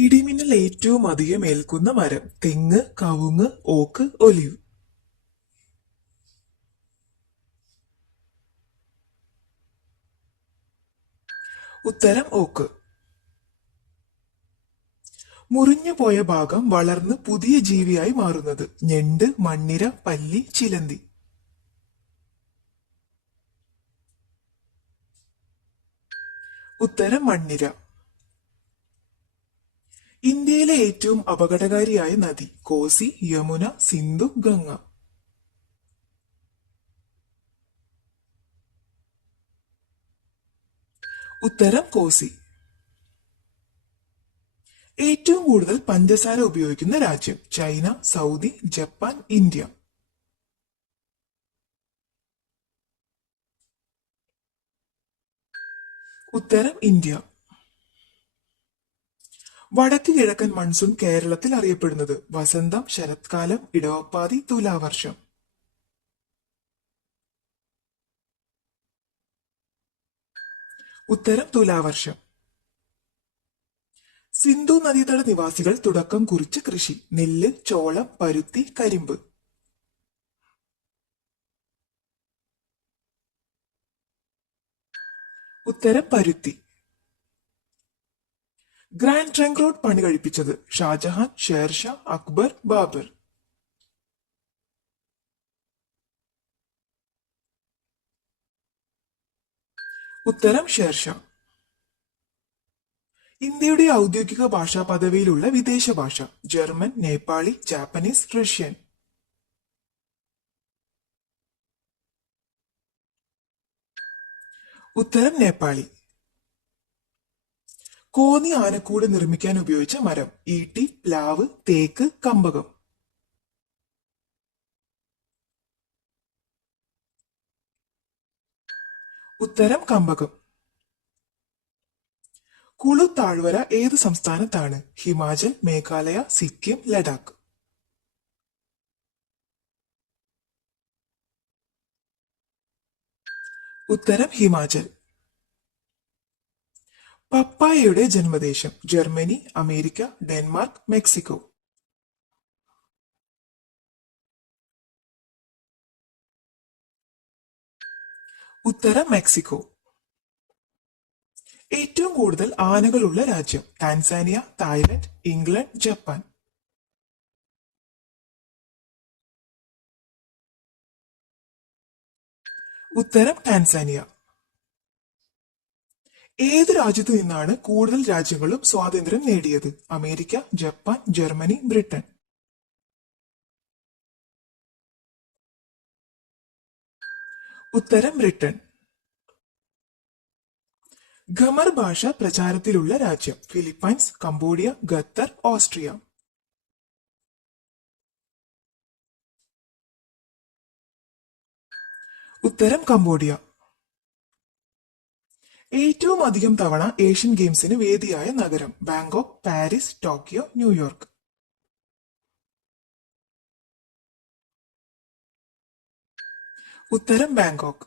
ഇടിമിന്നൽ ഏറ്റവും അധികം ഏൽക്കുന്ന മരം തെങ്ങ്, കവുങ്ങ്, ഓക്ക്, ഒലിവ്. ഉത്തരം ഓക്ക്. മുറിഞ്ഞുപോയ ഭാഗം വളർന്ന് പുതിയ ജീവിയായി മാറുന്നത് ഞണ്ട്, മണ്ണിര, പല്ലി, ചിലന്തി. ഉത്തരം മണ്ണിര. ഇന്ത്യയിലെ ഏറ്റവും അപകടകാരിയായ നദി കോസി, യമുന, സിന്ധു, ഗംഗ. ഉത്തരം കോസി. ഏറ്റവും കൂടുതൽ പഞ്ചസാര ഉപയോഗിക്കുന്ന രാജ്യം ചൈന, സൗദി, ജപ്പാൻ, ഇന്ത്യ. ഉത്തരം ഇന്ത്യ. വടക്ക് കിഴക്കൻ മൺസൂൺ കേരളത്തിൽ അറിയപ്പെടുന്നത് വസന്തം, ശരത്കാലം, ഇടവപ്പാതി, തുലാവർഷം. ഉത്തരം തുലാവർഷം. സിന്ധു നദീതട നിവാസികൾ തുടക്കം കുറിച്ച കൃഷി നെല്ല്, ചോളം, പരുത്തി, കരിമ്പ്. ഉത്തരം പരുത്തി. ഗ്രാൻഡ് ട്രങ്ക് റോഡ് പണി കഴിപ്പിച്ചത് ഷാജഹാൻ, ഷേർഷാ, അക്ബർ, ബാബർ. ഉത്തരം ഷേർഷാ. ഇന്ത്യയുടെ ഔദ്യോഗിക ഭാഷാ പദവിയിലുള്ള വിദേശ ഭാഷ ജർമ്മൻ, നേപ്പാളി, ജാപ്പനീസ്, റഷ്യൻ. ഉത്തരം നേപ്പാളി. കോന്നി ആനക്കൂട് നിർമ്മിക്കാൻ ഉപയോഗിച്ച മരം ഈട്ടി, പ്ലാവ്, തേക്ക്, കമ്പകം. ഉത്തരം കമ്പകം. കുളു താഴ്വര ഏത് സംസ്ഥാനത്താണ് ഹിമാചൽ, മേഘാലയ, സിക്കിം, ലഡാക്ക്. ഉത്തരം ഹിമാചൽ. പപ്പായയുടെ ജന്മദേശം ജർമ്മനി, അമേരിക്ക, ഡെൻമാർക്ക്, മെക്സിക്കോ. ഉത്തരം മെക്സിക്കോ. ഏറ്റവും കൂടുതൽ ആനകളുള്ള രാജ്യം ടാൻസാനിയ, തായ്ലൻഡ്, ഇംഗ്ലണ്ട്, ജപ്പാൻ. ഉത്തരം ടാൻസാനിയ. ഏത് രാജ്യത്തു നിന്നാണ് കൂടുതൽ രാജ്യങ്ങളും സ്വാതന്ത്ര്യം നേടിയത് അമേരിക്ക, ജപ്പാൻ, ജർമ്മനി, ബ്രിട്ടൻ. ഉത്തരം ബ്രിട്ടൻ. ഖമർ ഭാഷ പ്രചാരത്തിലുള്ള രാജ്യം ഫിലിപ്പൈൻസ്, കംബോഡിയ, ഖത്തർ, ഓസ്ട്രിയ. ഉത്തരം കംബോഡിയ. ഏറ്റവും അധികം തവണ ഏഷ്യൻ ഗെയിംസിന് വേദിയായ നഗരം ബാങ്കോക്ക്, പാരീസ്, ടോക്കിയോ, ന്യൂയോർക്ക്. ഉത്തരം ബാങ്കോക്ക്.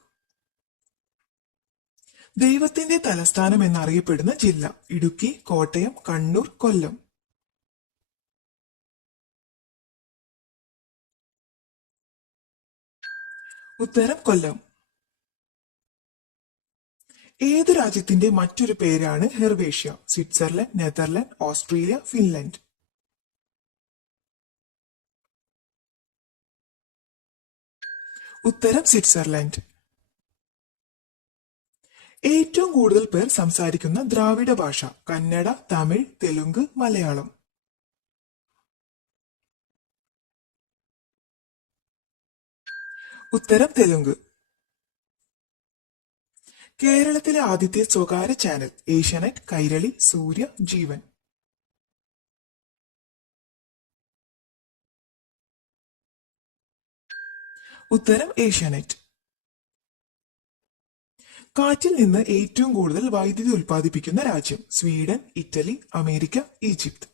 ദൈവത്തിന്റെ തലസ്ഥാനം എന്നറിയപ്പെടുന്ന ജില്ല ഇടുക്കി, കോട്ടയം, കണ്ണൂർ, കൊല്ലം. ഉത്തരം കൊല്ലം. ഏത് രാജ്യത്തിന്റെ മറ്റൊരു പേരാണ് ഹെർവേഷ്യ സ്വിറ്റ്സർലൻഡ്, നെതർലൻഡ്, ഓസ്ട്രേലിയ, ഫിൻലൻഡ്. ഉത്തരം സ്വിറ്റ്സർലൻഡ്. ഏറ്റവും കൂടുതൽ പേർ സംസാരിക്കുന്ന ദ്രാവിഡ ഭാഷ കന്നഡ, തമിഴ്, തെലുങ്ക്, മലയാളം. ഉത്തരം തെലുങ്ക്. കേരളത്തിലെ ആദ്യത്തെ സ്വകാര്യ ചാനൽ ഏഷ്യാനെറ്റ്, കൈരളി, സൂര്യ, ജീവൻ. ഉത്തരം ഏഷ്യാനെറ്റ്. കാറ്റിൽ നിന്ന് ഏറ്റവും കൂടുതൽ വൈദ്യുതി ഉൽപ്പാദിപ്പിക്കുന്ന രാജ്യം സ്വീഡൻ, ഇറ്റലി, അമേരിക്ക, ഈജിപ്ത്.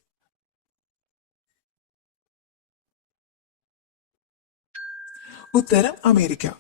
ഉത്തരം അമേരിക്ക.